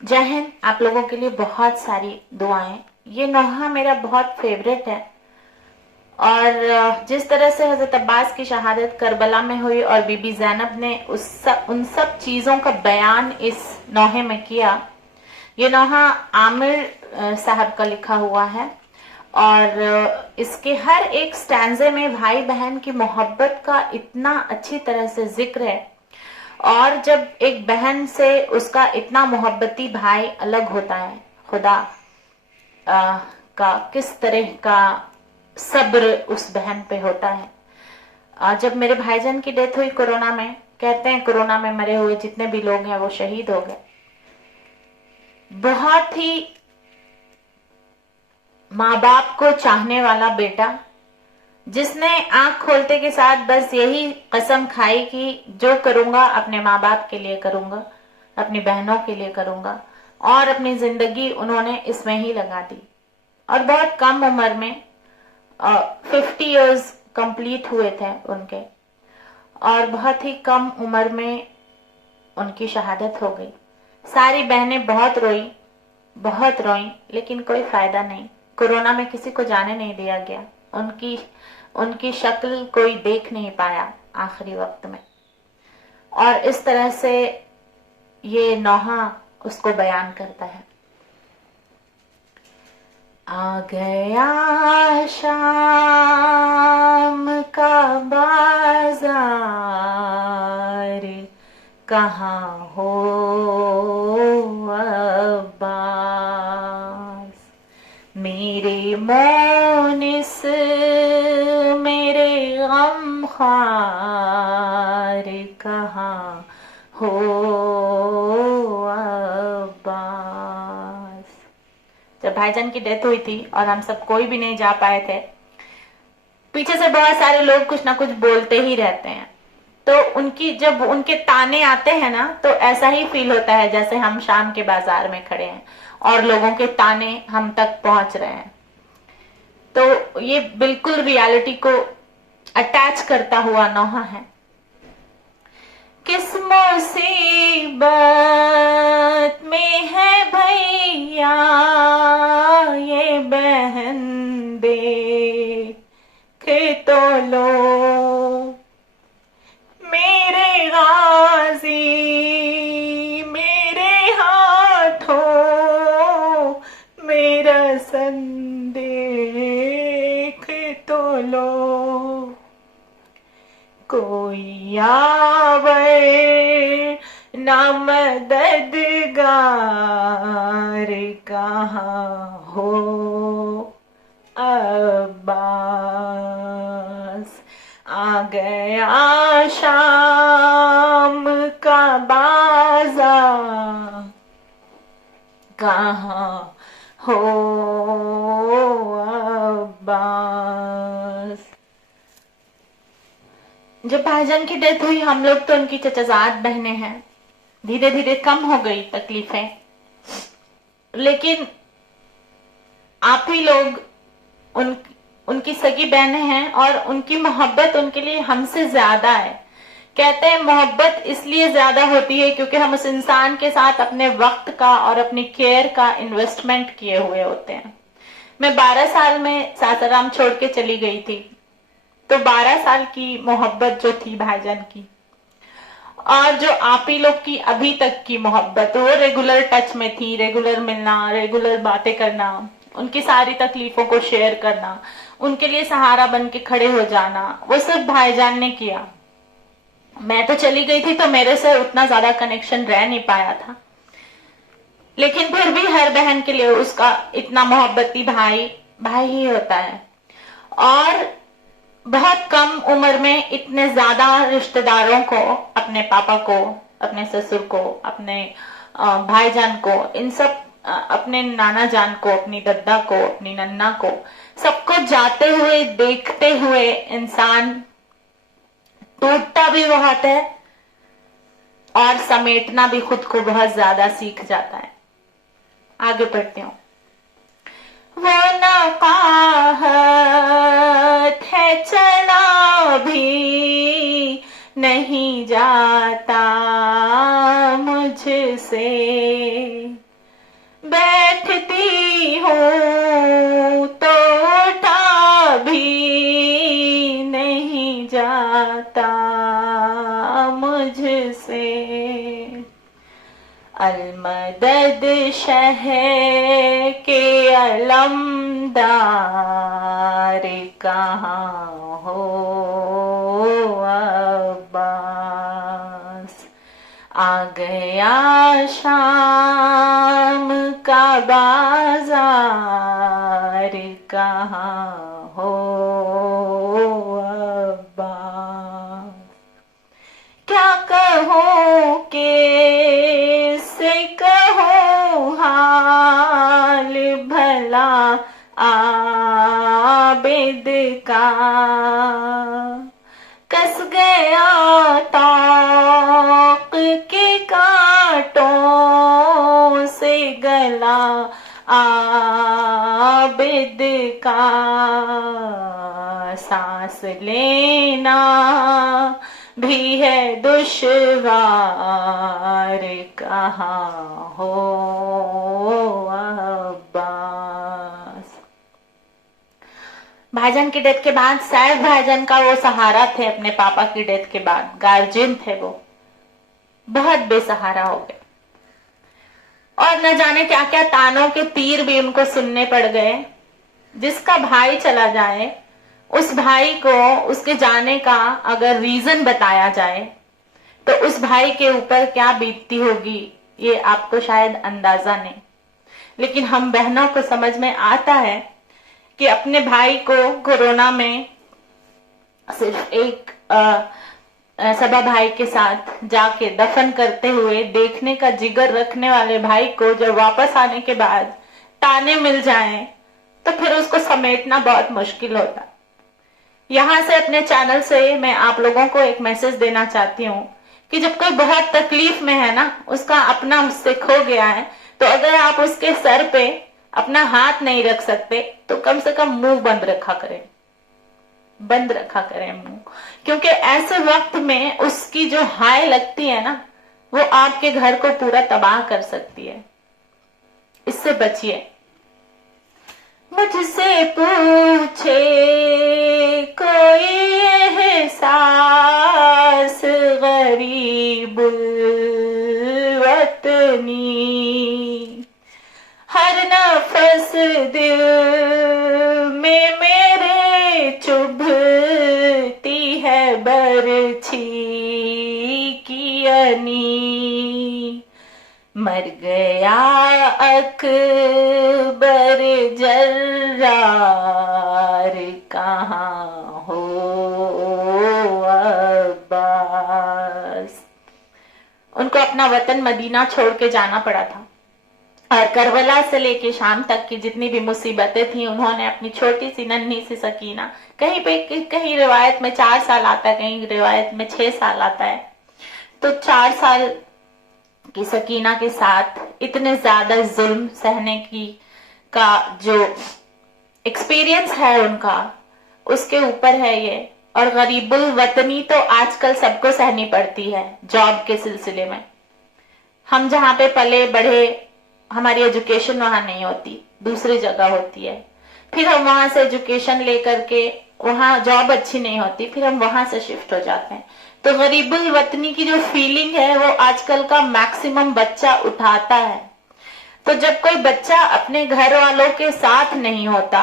जय हिंद। आप लोगों के लिए बहुत सारी दुआएं। ये नोहा मेरा बहुत फेवरेट है और जिस तरह से हजरत अब्बास की शहादत करबला में हुई और बीबी ज़ैनब ने उन सब चीज़ों का बयान इस नोहे में किया। ये नोहा आमिर साहब का लिखा हुआ है और इसके हर एक स्टैंजे में भाई बहन की मोहब्बत का इतना अच्छी तरह से जिक्र है। और जब एक बहन से उसका इतना मोहब्बती भाई अलग होता है, खुदा का किस तरह का सब्र उस बहन पे होता है। जब मेरे भाईजान की डेथ हुई कोरोना में, कहते हैं कोरोना में मरे हुए जितने भी लोग हैं वो शहीद हो गए। बहुत ही माँ बाप को चाहने वाला बेटा, जिसने आंख खोलते के साथ बस यही कसम खाई कि जो करूंगा अपने माँ बाप के लिए करूंगा, अपनी बहनों के लिए करूंगा, और अपनी जिंदगी उन्होंने इसमें ही लगा दी। और बहुत कम उम्र में 50 इयर्स कंप्लीट हुए थे उनके, और बहुत ही कम उम्र में उनकी शहादत हो गई। सारी बहनें बहुत रोई, लेकिन कोई फायदा नहीं। कोरोना में किसी को जाने नहीं दिया गया। उनकी शक्ल कोई देख नहीं पाया आखिरी वक्त में। और इस तरह से ये नोहा उसको बयान करता है। आ गया शाम का बाजार, कहाँ हो अब्बास, मेरे मोनिस मेरे गमखार, कहाँ हो अब्बास। जब भाईजान की डेथ हुई थी और हम सब कोई भी नहीं जा पाए थे, पीछे से बहुत सारे लोग कुछ ना कुछ बोलते ही रहते हैं। तो जब उनके ताने आते हैं ना, तो ऐसा ही फील होता है जैसे हम शाम के बाजार में खड़े हैं और लोगों के ताने हम तक पहुंच रहे हैं। तो ये बिल्कुल रियलिटी को अटैच करता हुआ नोहा है। किस मुसीबत में है भैया ये बहन, देख तो लो मेरे गाजी मेरे हाथों, मेरा संदेख तो लो, कोई आवर ना मददगार, कहाँ हो अब्बास। आ गया शाम का बाजार, कहाँ हो अब्बास। जब भाईजान की डेथ हुई, हम लोग तो उनकी चचाजाद बहनें हैं। धीरे धीरे कम हो गई तकलीफें, लेकिन आप ही लोग उनकी सगी बहनें हैं और उनकी मोहब्बत उनके लिए हमसे ज्यादा है। कहते हैं मोहब्बत इसलिए ज्यादा होती है क्योंकि हम उस इंसान के साथ अपने वक्त का और अपनी केयर का इन्वेस्टमेंट किए हुए होते हैं। मैं 12 साल में सासाराम छोड़ के चली गई थी, तो 12 साल की मोहब्बत जो थी भाईजान की, और जो आप ही लोग की अभी तक की मोहब्बत, वो रेगुलर टच में थी, रेगुलर मिलना, रेगुलर बातें करना, उनकी सारी तकलीफों को शेयर करना, उनके लिए सहारा बन के खड़े हो जाना, वो सब भाईजान ने किया। मैं तो चली गई थी तो मेरे से उतना ज्यादा कनेक्शन रह नहीं पाया था, लेकिन फिर भी हर बहन के लिए उसका इतना मोहब्बती भाई ही होता है। और बहुत कम उम्र में इतने ज्यादा रिश्तेदारों को, अपने पापा को, अपने ससुर को, अपने भाईजान को, इन सब अपने नाना जान को, अपनी दद्दा को, अपनी नन्ना को, सबको जाते हुए देखते हुए इंसान टूटता भी बहुत है और समेटना भी खुद को बहुत ज्यादा सीख जाता है। आगे बढ़ते हूँ। वो नकाहत है चला भी नहीं जाता मुझसे, हूँ तो उठा भी नहीं जाता मुझसे। अलमदद शह के अलमदार कहाँ हो अब्बास। आ गया शाम का बाजार कहाँ हो अब्बास। क्या कहूँ किससे कहूँ हाल भला आबिद का। कस गया ताक के कांटों से गला आबिद का। सांस लेना भी है दुश्वार कहाँ हो अब्बास। भाईजान की डेथ के बाद सैफ भाईजान का वो सहारा थे अपने पापा की डेथ के बाद, गार्जियन थे वो, बहुत बेसहारा हो गए और न जाने क्या क्या तानों के तीर भी उनको सुनने पड़ गए। जिसका भाई चला जाए उस भाई को उसके जाने का अगर रीजन बताया जाए तो उस भाई के ऊपर क्या बीतती होगी ये आपको शायद अंदाजा नहीं, लेकिन हम बहनों को समझ में आता है कि अपने भाई को कोरोना में सिर्फ एक सबा भाई के साथ जाके दफन करते हुए देखने का जिगर रखने वाले भाई को जब वापस आने के बाद ताने मिल जाएं तो फिर उसको समेटना बहुत मुश्किल होता। यहां से अपने चैनल से मैं आप लोगों को एक मैसेज देना चाहती हूँ कि जब कोई बहुत तकलीफ में है ना, उसका अपना उससे खो गया है, तो अगर आप उसके सर पे अपना हाथ नहीं रख सकते तो कम से कम मुंह बंद रखा करें, बंद रखा करें मुंह, क्योंकि ऐसे वक्त में उसकी जो हाय लगती है ना वो आपके घर को पूरा तबाह कर सकती है। इससे बचिए। मुझसे पूछे कोई एहसास गरीबुल वतनी, हर नफस दिल में मेरे चुभती है बरछी की अनी। मर गया अकबर जर्रार कहाँ हो अब्बास। उनको अपना वतन मदीना छोड़ के जाना पड़ा था और करबला से लेके शाम तक की जितनी भी मुसीबतें थी उन्होंने अपनी छोटी सी नन्ही सी सकीना, कहीं पे कहीं रिवायत में 4 साल आता है, कहीं रिवायत में 6 साल आता है, तो 4 साल की सकीना के साथ इतने ज्यादा जुल्म सहने की का जो एक्सपीरियंस है उनका, उसके ऊपर है ये। और गरीबुल वतनी तो आजकल सबको सहनी पड़ती है जॉब के सिलसिले में। हम जहाँ पे पले बढ़े हमारी एजुकेशन वहां नहीं होती, दूसरी जगह होती है, फिर हम वहां से एजुकेशन लेकर के वहां जॉब अच्छी नहीं होती, फिर हम वहां से शिफ्ट हो जाते हैं। तो गरीबुल वतनी की जो फीलिंग है वो आजकल का मैक्सिमम बच्चा उठाता है। तो जब कोई बच्चा अपने घर वालों के साथ नहीं होता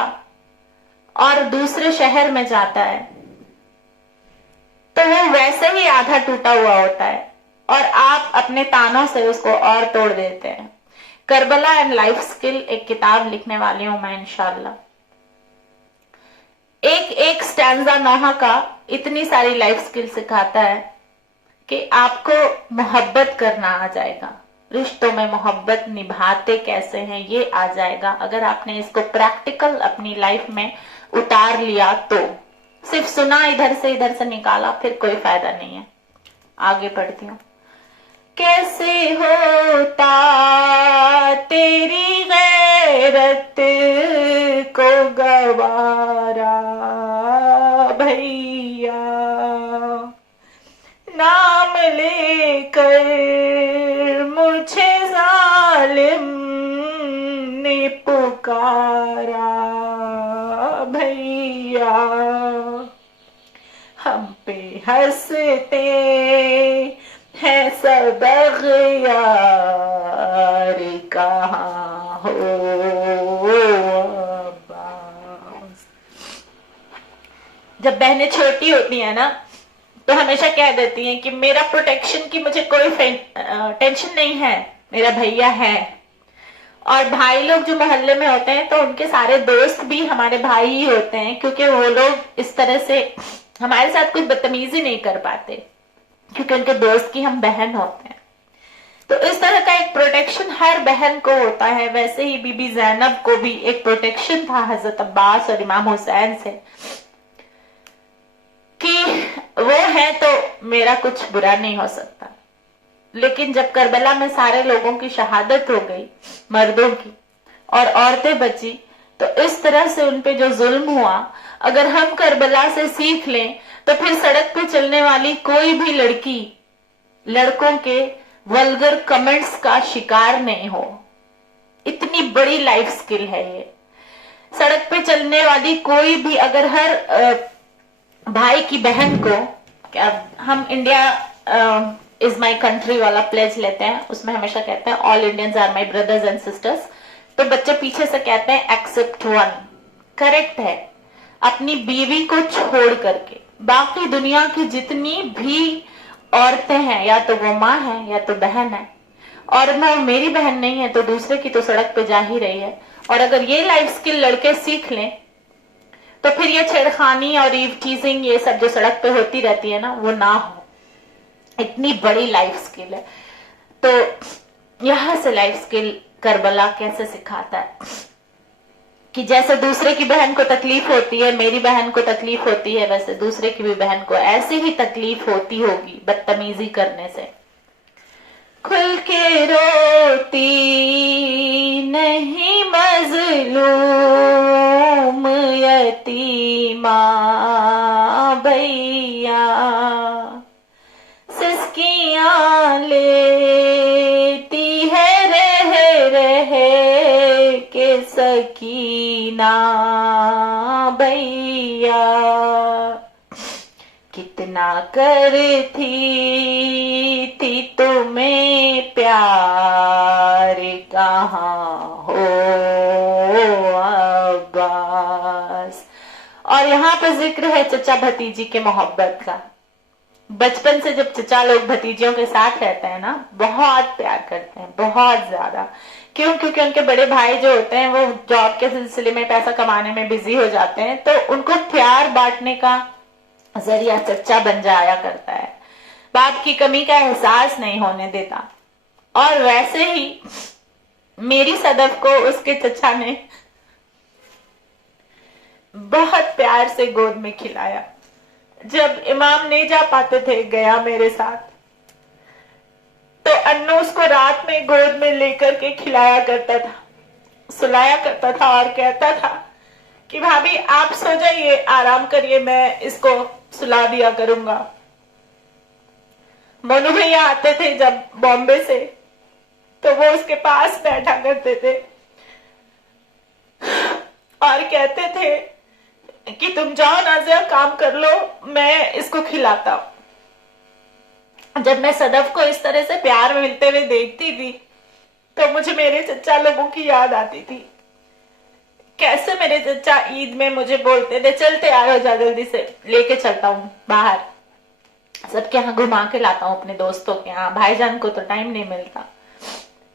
और दूसरे शहर में जाता है तो वो वैसे ही आधा टूटा हुआ होता है और आप अपने तानों से उसको और तोड़ देते हैं। करबला एंड लाइफ स्किल एक किताब लिखने वाली हूं मैं इंशाल्लाह। एक एक स्टैंजा नोहा का इतनी सारी लाइफ स्किल सिखाता है कि आपको मोहब्बत करना आ जाएगा, रिश्तों में मोहब्बत निभाते कैसे हैं ये आ जाएगा अगर आपने इसको प्रैक्टिकल अपनी लाइफ में उतार लिया तो। सिर्फ सुना इधर से निकाला फिर कोई फायदा नहीं है। आगे पढ़ती हूँ। कैसे होता तेरी गैरत को गवारा भैया, नाम लेकर मुझे जालिम ने पुकारा अगयार कहाँ हो अब्बास। जब बहनें छोटी होती हैं ना तो हमेशा कह देती हैं कि मेरा प्रोटेक्शन की मुझे कोई टेंशन नहीं है, मेरा भैया है। और भाई लोग जो मोहल्ले में होते हैं तो उनके सारे दोस्त भी हमारे भाई ही होते हैं, क्योंकि वो लोग इस तरह से हमारे साथ कुछ बदतमीजी नहीं कर पाते, क्योंकि उनके दोस्त की हम बहन होते हैं। तो इस तरह का एक प्रोटेक्शन हर बहन को होता है। वैसे ही बीबी ज़ैनब को भी एक प्रोटेक्शन था हजरत अब्बास और इमाम हुसैन से, कि वो है तो मेरा कुछ बुरा नहीं हो सकता। लेकिन जब करबला में सारे लोगों की शहादत हो गई, मर्दों की, और औरतें बची, तो इस तरह से उन पे जो जुल्म हुआ, अगर हम करबला से सीख लें तो फिर सड़क पे चलने वाली कोई भी लड़की लड़कों के वल्गर कमेंट्स का शिकार नहीं हो। इतनी बड़ी लाइफ स्किल है ये। सड़क पे चलने वाली कोई भी अगर हर भाई की बहन को, क्या हम इंडिया इज माई कंट्री वाला प्लेज लेते हैं, उसमें हमेशा कहते हैं all Indians are my brothers and sisters, तो बच्चे पीछे से कहते हैं एक्सेप्ट वन। करेक्ट है। अपनी बीवी को छोड़ करके बाकी दुनिया की जितनी भी औरतें हैं, या तो वो माँ है या तो बहन है, और मैं मेरी बहन नहीं है तो दूसरे की तो सड़क पे जा ही रही है। और अगर ये लाइफ स्किल लड़के सीख लें तो फिर ये छेड़खानी और ईव टीजिंग ये सब जो सड़क पे होती रहती है ना, वो ना हो। इतनी बड़ी लाइफ स्किल है। तो यहां से लाइफ स्किल करबला कैसे सिखाता है कि जैसे दूसरे की बहन को तकलीफ होती है, मेरी बहन को तकलीफ होती है, वैसे दूसरे की भी बहन को ऐसे ही तकलीफ होती होगी बदतमीजी करने से। खुल के रोती नहीं मजलूम यतीमा भैया, सिसकियां लेती है रह रह के सकीना भैया। कितना करती थी तुम्हें प्यार कहाँ हो अब्बास। और यहाँ पे जिक्र है चचा भतीजी के मोहब्बत का। बचपन से जब चचा लोग भतीजियों के साथ रहते हैं ना, बहुत प्यार करते हैं, बहुत ज्यादा। क्यों? क्योंकि उनके बड़े भाई जो होते हैं वो जॉब के सिलसिले में पैसा कमाने में बिजी हो जाते हैं, तो उनको प्यार बांटने का जरिया चचा बन जाया करता है, बाप की कमी का एहसास नहीं होने देता। और वैसे ही मेरी सदफ को उसके चचा ने बहुत प्यार से गोद में खिलाया। जब इमाम नहीं जा पाते थे गया मेरे साथ, तो अन्नू उसको रात में गोद में लेकर के खिलाया करता था, सुलाया करता था और कहता था कि भाभी आप सो जाइए, आराम करिए, मैं इसको सुला दिया करूंगा। मोनू भैया आते थे जब बॉम्बे से, तो वो उसके पास बैठा करते थे और कहते थे कि तुम जाओ नाज़िया, काम कर लो, मैं इसको खिलाता हूं। जब मैं सदफ को इस तरह से प्यार मिलते हुए देखती थी तो मुझे मेरे चचा लोगों की याद आती थी। कैसे मेरे चचा ईद में मुझे बोलते थे चल तैयार हो जा, जल्दी से लेके चलता हूँ बाहर, सबके यहाँ घुमा के लाता हूँ अपने दोस्तों के यहाँ, भाईजान को तो टाइम नहीं मिलता।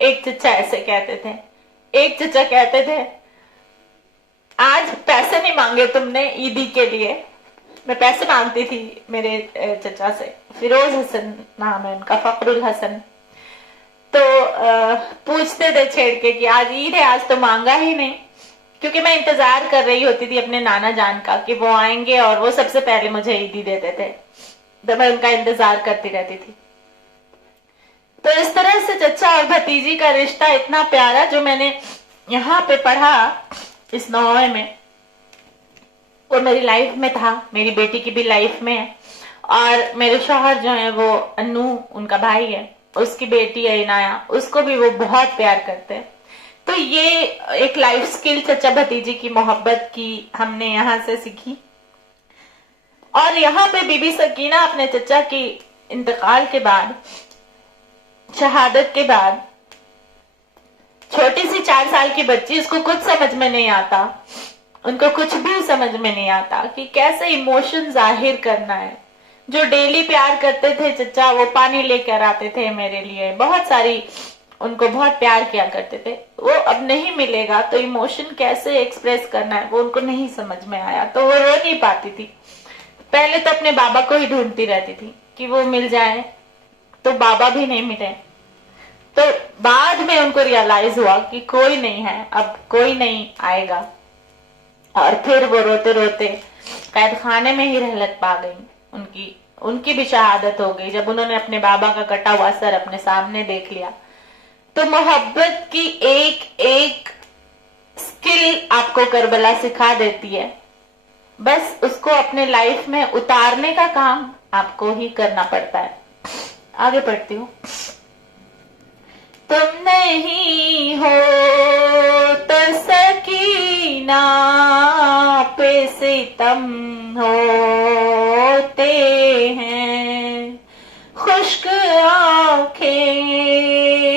एक चचा ऐसे कहते थे। एक चचा कहते थे आज पैसे नहीं मांगे तुमने ईदी के लिए। मैं पैसे मांगती थी मेरे चचा से, फिरोज हसन नाम है उनका, फखरुल हसन। तो पूछते थे छेड़ के कि आज ईद है, आज तो मांगा ही नहीं, क्योंकि मैं इंतजार कर रही होती थी अपने नाना जान का कि वो आएंगे और वो सबसे पहले मुझे ईदी देते थे, तो मैं उनका इंतजार करती रहती थी। तो इस तरह से चचा और भतीजी का रिश्ता इतना प्यारा जो मैंने यहाँ पे पढ़ा इस नौवे में, वो मेरी लाइफ में था, मेरी बेटी की भी लाइफ में है। और मेरे शौहर जो है वो अन्नू, उनका भाई है, उसकी बेटी है इनाया, उसको भी वो बहुत प्यार करते हैं। तो ये एक लाइफ स्किल चचा भतीजी की मोहब्बत की हमने यहाँ से सीखी। और यहाँ पे बीबी सकीना अपने चचा की इंतकाल के बाद शहादत के बाद छोटी सी 4 साल की बच्ची, उसको कुछ समझ में नहीं आता, उनको कुछ भी समझ में नहीं आता कि कैसे इमोशन जाहिर करना है। जो डेली प्यार करते थे चचा, वो पानी लेकर आते थे मेरे लिए, बहुत सारी उनको बहुत प्यार किया करते थे, वो अब नहीं मिलेगा तो इमोशन कैसे एक्सप्रेस करना है वो उनको नहीं समझ में आया, तो वो रो नहीं पाती थी। पहले तो अपने बाबा को ही ढूंढती रहती थी कि वो मिल जाए, तो बाबा भी नहीं मिले। तो बाद में उनको रियलाइज हुआ कि कोई नहीं है, अब कोई नहीं आएगा, और फिर वो रोते रोते कैद खाने में ही रहलत पा गई। उनकी भी शहादत हो गई जब उन्होंने अपने बाबा का कटा हुआ सर अपने सामने देख लिया। तो मोहब्बत की एक एक स्किल आपको करबला सिखा देती है, बस उसको अपने लाइफ में उतारने का काम आपको ही करना पड़ता है। आगे पढ़ती हूँ। तुम नहीं हो तो सकीना पे सितम होते हैं, खुश्क आंखें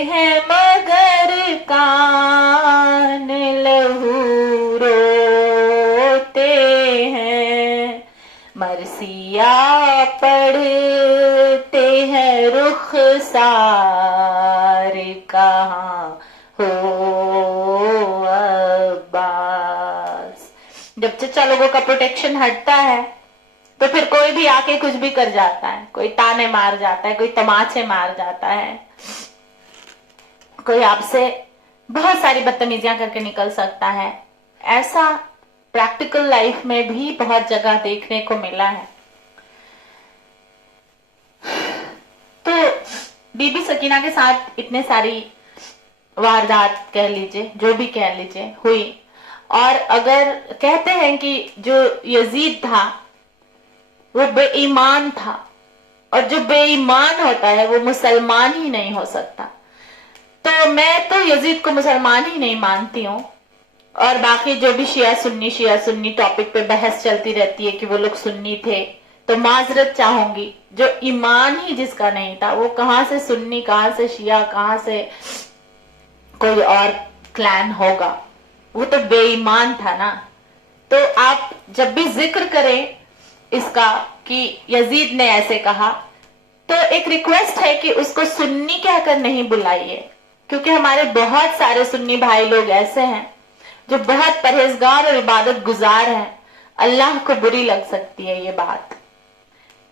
हैं मगर कान लहू रोते हैं, मरसिया पढ़ते हैं रुख सार कहाँ हो अब्बास। जब चचा लोगों का प्रोटेक्शन हटता है तो फिर कोई भी आके कुछ भी कर जाता है, कोई ताने मार जाता है, कोई तमाचे मार जाता है, कोई आपसे बहुत सारी बदतमीजियां करके निकल सकता है। ऐसा प्रैक्टिकल लाइफ में भी बहुत जगह देखने को मिला है। तो बीबी सकीना के साथ इतने सारी वारदात कह लीजिए, जो भी कह लीजिए, हुई। और अगर कहते हैं कि जो यजीद था वो बेईमान था, और जो बेईमान होता है वो मुसलमान ही नहीं हो सकता। तो मैं तो यजीद को मुसलमान ही नहीं मानती हूँ। और बाकी जो भी शिया सुन्नी टॉपिक पे बहस चलती रहती है कि वो लोग सुन्नी थे, तो माजरत चाहूंगी, जो ईमान ही जिसका नहीं था वो कहां से सुन्नी, कहां से शिया, कहां से कोई और क्लैन होगा, वो तो बेईमान था ना। तो आप जब भी जिक्र करें इसका कि यजीद ने ऐसे कहा, तो एक रिक्वेस्ट है कि उसको सुन्नी कहकर नहीं बुलाइए, क्योंकि हमारे बहुत सारे सुन्नी भाई लोग ऐसे हैं जो बहुत परहेजगार और इबादत गुजार हैं। अल्लाह को बुरी लग सकती है ये बात।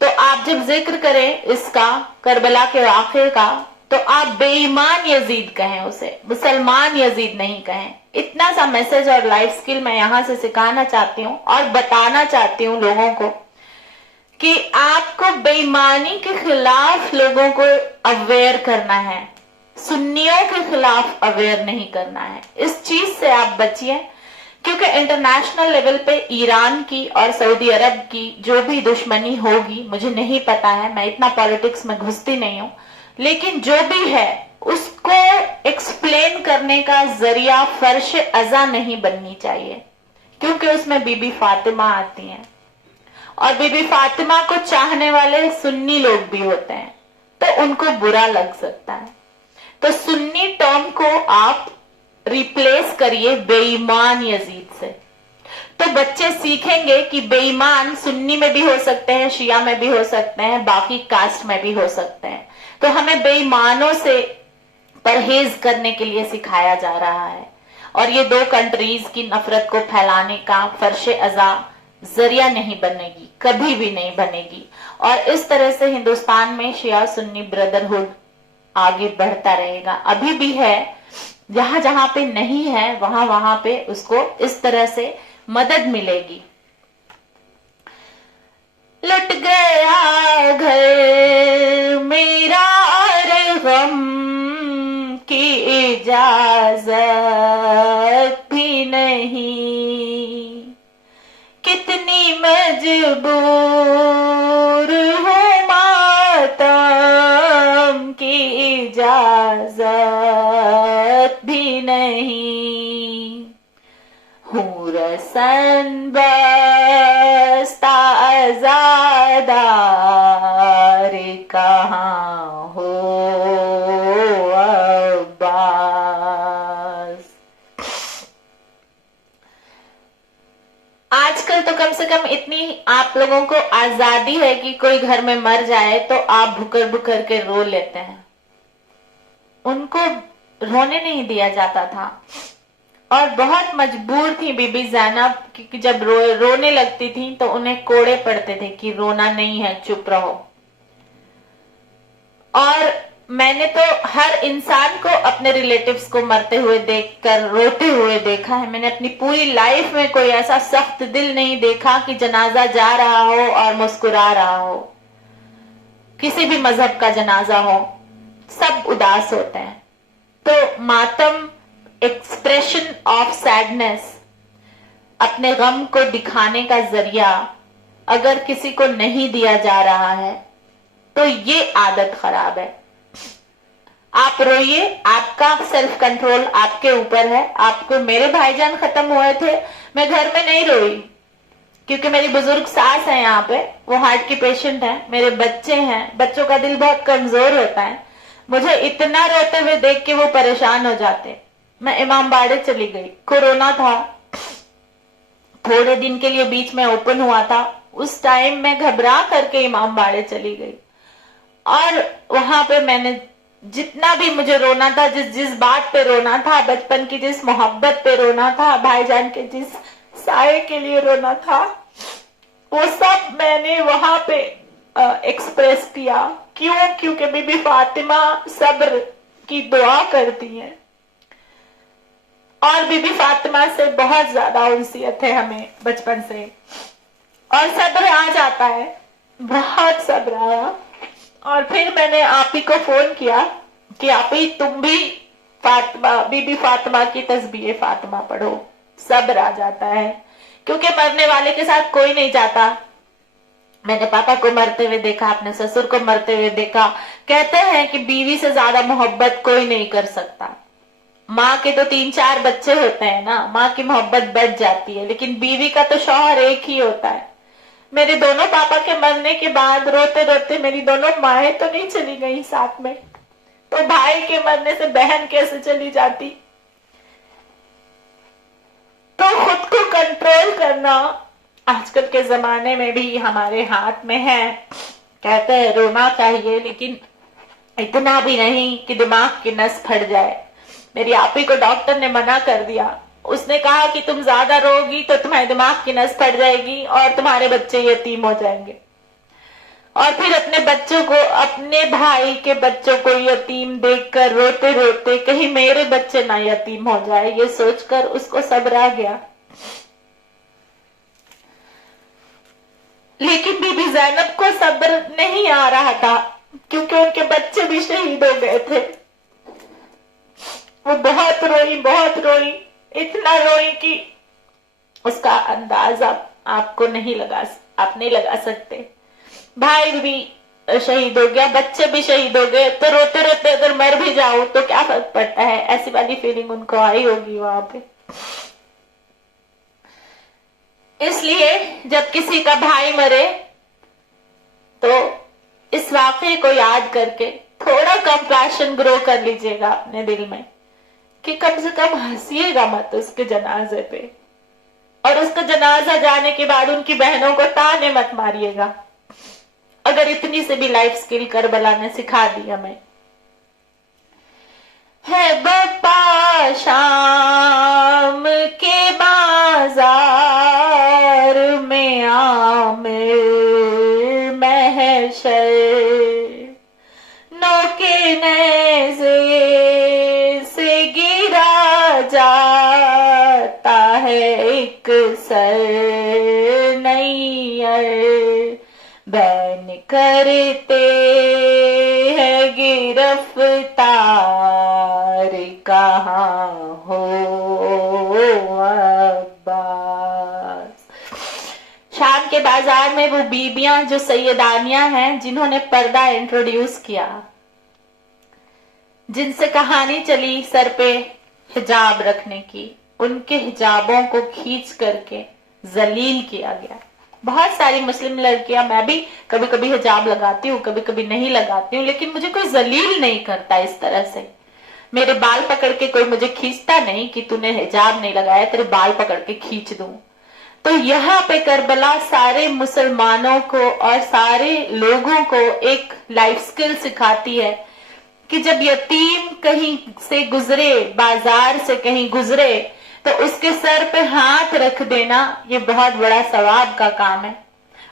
तो आप जब जिक्र करें इसका, करबला के वाक़े का, तो आप बेईमान यजीद कहें, उसे मुसलमान यजीद नहीं कहें। इतना सा मैसेज और लाइफ स्किल मैं यहां से सिखाना चाहती हूँ और बताना चाहती हूँ लोगों को कि आपको बेईमानी के खिलाफ लोगों को अवेयर करना है, सुन्नियों के खिलाफ अवेयर नहीं करना है। इस चीज से आप बचिए, क्योंकि इंटरनेशनल लेवल पे ईरान की और सऊदी अरब की जो भी दुश्मनी होगी, मुझे नहीं पता है, मैं इतना पॉलिटिक्स में घुसती नहीं हूं, लेकिन जो भी है उसको एक्सप्लेन करने का जरिया फर्श अज़ा नहीं बननी चाहिए, क्योंकि उसमें बीबी फातिमा आती हैं और बीबी फातिमा को चाहने वाले सुन्नी लोग भी होते हैं, तो उनको बुरा लग सकता है। तो सुन्नी टर्म को आप रिप्लेस करिए बेईमान यजीद से, तो बच्चे सीखेंगे कि बेईमान सुन्नी में भी हो सकते हैं, शिया में भी हो सकते हैं, बाकी कास्ट में भी हो सकते हैं। तो हमें बेईमानों से परहेज करने के लिए सिखाया जा रहा है, और ये दो कंट्रीज की नफरत को फैलाने का फर्श अज़ा जरिया नहीं बनेगी, कभी भी नहीं बनेगी। और इस तरह से हिंदुस्तान में शिया सुन्नी ब्रदरहुड आगे बढ़ता रहेगा, अभी भी है, जहां जहां पे नहीं है वहां वहां पे उसको इस तरह से मदद मिलेगी। लुट गया घर मेरा और गम की इजाजत भी नहीं, कितनी मजबूर हूँ मातम की इजाजत भी नहीं, हूँ रसन बस्ता आजादार कहाँ हो आजकल तो कम से कम इतनी आप लोगों को आजादी है कि कोई घर में मर जाए तो आप भुकर भुकर के रो लेते हैं। उनको रोने नहीं दिया जाता था और बहुत मजबूर थी बीबी ज़ैनब, क्योंकि जब रोने लगती थी तो उन्हें कोड़े पड़ते थे कि रोना नहीं है, चुप रहो। और मैंने तो हर इंसान को अपने रिलेटिव्स को मरते हुए देखकर रोते हुए देखा है। मैंने अपनी पूरी लाइफ में कोई ऐसा सख्त दिल नहीं देखा कि जनाजा जा रहा हो और मुस्कुरा रहा हो। किसी भी मजहब का जनाजा हो, सब उदास होते हैं। तो मातम एक्सप्रेशन ऑफ सैडनेस, अपने गम को दिखाने का जरिया अगर किसी को नहीं दिया जा रहा है तो ये आदत खराब है। आप रोइए, आपका सेल्फ कंट्रोल आपके ऊपर है। आपको, मेरे भाईजान खत्म हुए थे, मैं घर में नहीं रोई क्योंकि मेरी बुजुर्ग सास है यहाँ पे, वो हार्ट की पेशेंट है। मेरे बच्चे हैं, बच्चों का दिल बहुत कमजोर होता है। मुझे इतना रोते हुए देख के वो परेशान हो जाते। मैं इमाम बाड़े चली गई, कोरोना था, थोड़े दिन के लिए बीच में ओपन हुआ था। उस टाइम मैं घबरा करके इमाम बाड़े चली गई और वहां पे मैंने जितना भी मुझे रोना था, जिस बात पे रोना था, बचपन की जिस मोहब्बत पे रोना था, भाईजान के जिस साये के लिए रोना था, वो सब मैंने वहां पे एक्सप्रेस किया। क्यों? क्योंकि बीबी फातिमा सब्र की दुआ करती हैं और बीबी फातिमा से बहुत ज्यादा उनसियत है हमें बचपन से, और सब्र आ जाता है, बहुत सब्र आया। और फिर मैंने आप ही को फोन किया कि आप ही तुम भी फातिमा, बीबी फातिमा की तस्बीह फातिमा पढ़ो, सब्र आ जाता है। क्योंकि मरने वाले के साथ कोई नहीं जाता। मैंने पापा को मरते हुए देखा, अपने ससुर को मरते हुए देखा। कहते हैं कि बीवी से ज्यादा मोहब्बत कोई नहीं कर सकता। माँ के तो 3-4 बच्चे होते हैं ना, माँ की मोहब्बत बढ़ जाती है, लेकिन बीवी का तो शौहर एक ही होता है। मेरे दोनों पापा के मरने के बाद रोते रोते मेरी दोनों माएं तो नहीं चली गई साथ में, तो भाई के मरने से बहन कैसे चली जाती। तो खुद को कंट्रोल करना आजकल के जमाने में भी हमारे हाथ में है। कहते हैं रोना चाहिए, लेकिन इतना भी नहीं कि दिमाग की नस फट जाए। मेरी आपी को डॉक्टर ने मना कर दिया। उसने कहा कि तुम ज्यादा रोगी तो तुम्हारे दिमाग की नस फट जाएगी और तुम्हारे बच्चे यतीम हो जाएंगे। और फिर अपने बच्चों को, अपने भाई के बच्चों को यतीम देखकर रोते रोते कहीं मेरे बच्चे ना यतीम हो जाए, ये सोचकर उसको सब्र आ गया। लेकिन बीबी ज़ैनब को सब्र नहीं आ रहा था क्योंकि उनके बच्चे भी शहीद हो गए थे। वो बहुत रोई, बहुत रोई, इतना रोई कि उसका अंदाजा आपको नहीं लगा, आप नहीं लगा सकते। भाई भी शहीद हो गया, बच्चे भी शहीद हो गए, तो रोते रोते अगर मर भी जाओ तो क्या फर्क पड़ता है, ऐसी वाली फीलिंग उनको आई होगी वहां पे। इसलिए जब किसी का भाई मरे तो इस वाकये को याद करके थोड़ा कंपैशन ग्रो कर लीजिएगा अपने दिल में कि कम से कम हंसिएगा मत उसके जनाजे पे, और उसका जनाजा जाने के बाद उनकी बहनों को ताने मत मारिएगा। अगर इतनी से भी लाइफ स्किल करबला ने सिखा दी हमें। है बप्पा शाम के बाजार में आमिर महशर, नौके नेज़े से गिरा जाता है एक सर नैयर, बैन करते हैं गिरफ्तार कहाँ हो अब्बास। शाम के बाजार में वो बीबियां जो सैयदानियां हैं जिन्होंने पर्दा इंट्रोड्यूस किया, जिनसे कहानी चली सर पे हिजाब रखने की, उनके हिजाबों को खींच करके जलील किया गया। बहुत सारी मुस्लिम लड़कियां, मैं भी कभी कभी हिजाब लगाती हूँ, कभी कभी नहीं लगाती हूँ, लेकिन मुझे कोई जलील नहीं करता इस तरह से। मेरे बाल पकड़ के कोई मुझे खींचता नहीं कि तूने हिजाब नहीं लगाया, तेरे बाल पकड़ के खींच दूं। तो यहाँ पे करबला सारे मुसलमानों को और सारे लोगों को एक लाइफ स्किल सिखाती है कि जब यतीम कहीं से गुजरे, बाजार से कहीं गुजरे, तो उसके सर पे हाथ रख देना ये बहुत बड़ा सवाब का काम है।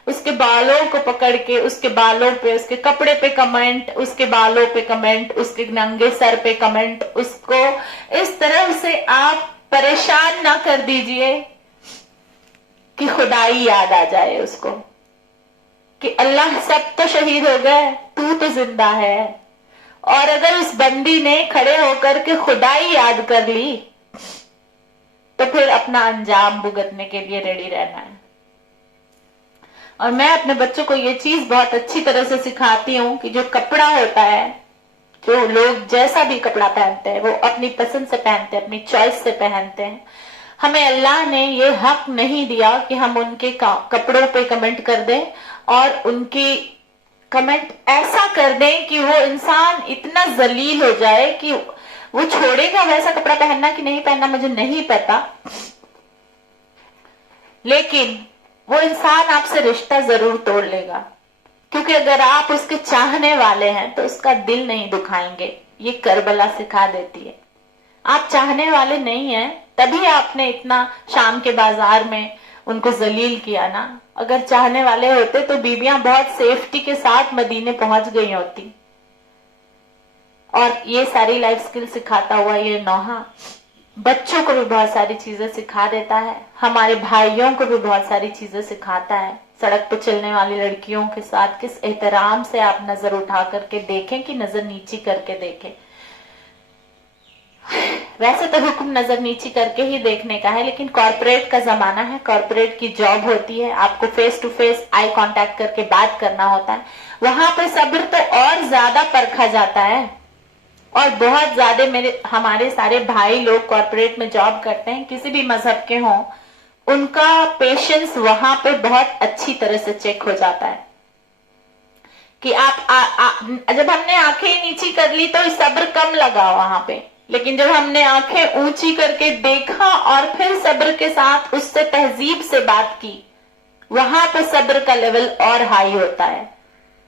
उसके बालों को पकड़ के, उसके बालों पे, उसके कपड़े पे कमेंट, उसके बालों पे कमेंट, उसके नंगे सर पे कमेंट, उसको इस तरह से आप परेशान ना कर दीजिए कि खुदाई याद आ जाए उसको कि अल्लाह सब तो शहीद हो गए, तू तो जिंदा है। और अगर उस बंदी ने खड़े होकर के खुदाई याद कर ली तो फिर अपना अंजाम भुगतने के लिए रेडी रहना है। और मैं अपने बच्चों को ये चीज बहुत अच्छी तरह से सिखाती हूँ कि जो कपड़ा होता है, जो लोग जैसा भी कपड़ा पहनते हैं वो अपनी पसंद से पहनते हैं, अपनी चॉइस से पहनते हैं। हमें अल्लाह ने ये हक नहीं दिया कि हम उनके कपड़ों पे कमेंट कर दें और उनकी कमेंट ऐसा कर दें कि वो इंसान इतना जलील हो जाए कि वो छोड़ेगा वैसा कपड़ा पहनना कि नहीं पहनना मुझे नहीं पता, लेकिन वो इंसान आपसे रिश्ता जरूर तोड़ लेगा, क्योंकि अगर आप उसके चाहने वाले हैं तो उसका दिल नहीं दुखाएंगे। ये करबला सिखा देती है। आप चाहने वाले नहीं हैं तभी आपने इतना शाम के बाजार में उनको जलील किया ना। अगर चाहने वाले होते तो बीबियां बहुत सेफ्टी के साथ मदीने पहुंच गई होती। और ये सारी लाइफ स्किल सिखाता हुआ ये नौहा बच्चों को भी बहुत सारी चीजें सिखा देता है, हमारे भाइयों को भी बहुत सारी चीजें सिखाता है। सड़क पर चलने वाली लड़कियों के साथ किस एहतराम से आप नजर उठा करके देखें कि नजर नीची करके देखें। वैसे तो हुक्म नजर नीची करके ही देखने का है, लेकिन कॉर्पोरेट का जमाना है, कॉर्पोरेट की जॉब होती है, आपको face to face eye contact करके बात करना होता है। वहां पे सब्र तो और ज्यादा परखा जाता है। और बहुत ज्यादा हमारे सारे भाई लोग कॉर्पोरेट में जॉब करते हैं, किसी भी मजहब के हों, उनका पेशेंस वहां पे बहुत अच्छी तरह से चेक हो जाता है कि जब हमने आंखें नीची कर ली तो सब्र कम लगा वहां पे, लेकिन जब हमने आंखें ऊंची करके देखा और फिर सब्र के साथ उससे तहजीब से बात की, वहां पे सब्र का लेवल और हाई होता है,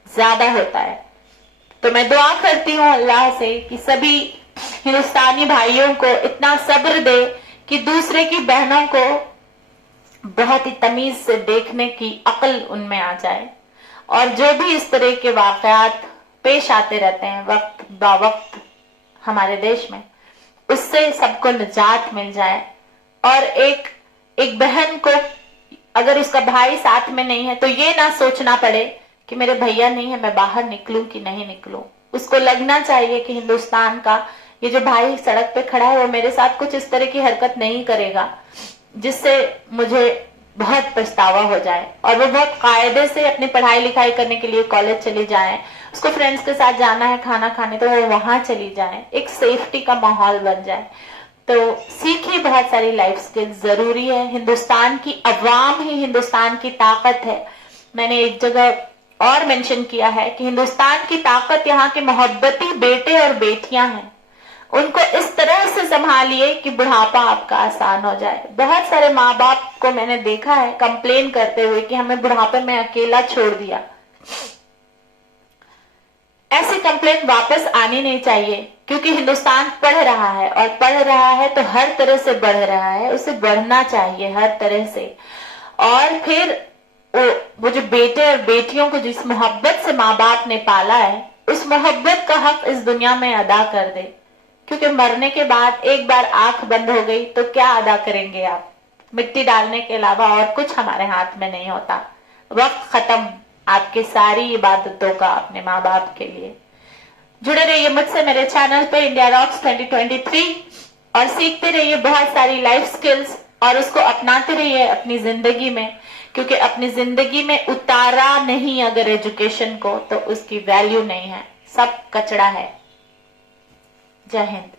ज्यादा होता है। तो मैं दुआ करती हूँ अल्लाह से कि सभी हिंदुस्तानी भाइयों को इतना सब्र दे कि दूसरे की बहनों को बहुत ही तमीज से देखने की अक्ल उनमें आ जाए। और जो भी इस तरह के वाकयात पेश आते रहते हैं वक्त बा वक्त हमारे देश में, उससे सबको निजात मिल जाए। और एक बहन को अगर उसका भाई साथ में नहीं है तो ये ना सोचना पड़े कि मेरे भैया नहीं है, मैं बाहर निकलूं कि नहीं निकलूं। उसको लगना चाहिए कि हिंदुस्तान का ये जो भाई सड़क पे खड़ा है वो मेरे साथ कुछ इस तरह की हरकत नहीं करेगा जिससे मुझे बहुत पछतावा हो जाए। और वो बहुत कायदे से अपनी पढ़ाई लिखाई करने के लिए कॉलेज चली जाए, उसको फ्रेंड्स के साथ जाना है खाना खाने तो वो वहां चली जाए, एक सेफ्टी का माहौल बन जाए। तो सीखिए, बहुत सारी लाइफ स्किल्स जरूरी है। हिंदुस्तान की अवाम ही हिंदुस्तान की ताकत है। मैंने एक जगह और मेंशन किया है कि हिंदुस्तान की ताकत यहाँ के मोहब्बती बेटे और बेटियां हैं। उनको इस तरह से संभालिए कि बुढ़ापा आपका आसान हो जाए। बहुत सारे माँ बाप को मैंने देखा है कंप्लेन करते हुए कि हमें बुढ़ापे में अकेला छोड़ दिया। ऐसी कंप्लेन वापस आनी नहीं चाहिए, क्योंकि हिंदुस्तान पढ़ रहा है और पढ़ रहा है तो हर तरह से बढ़ रहा है, उसे बढ़ना चाहिए हर तरह से। और फिर वो जो बेटे और बेटियों को जिस मोहब्बत से माँ बाप ने पाला है, उस मोहब्बत का हक इस दुनिया में अदा कर दे, क्योंकि मरने के बाद एक बार आंख बंद हो गई तो क्या अदा करेंगे आप? मिट्टी डालने के अलावा और कुछ हमारे हाथ में नहीं होता। वक्त खत्म आपके सारी इबादतों का अपने माँ बाप के लिए। जुड़े रहिए मुझसे मेरे चैनल पे इंडिया रॉक्स 2023 और सीखते रहिए बहुत सारी लाइफ स्किल्स और उसको अपनाते रहिए अपनी जिंदगी में, क्योंकि अपनी जिंदगी में उतारा नहीं अगर एजुकेशन को तो उसकी वैल्यू नहीं है, सब कचड़ा है। जय हिंद।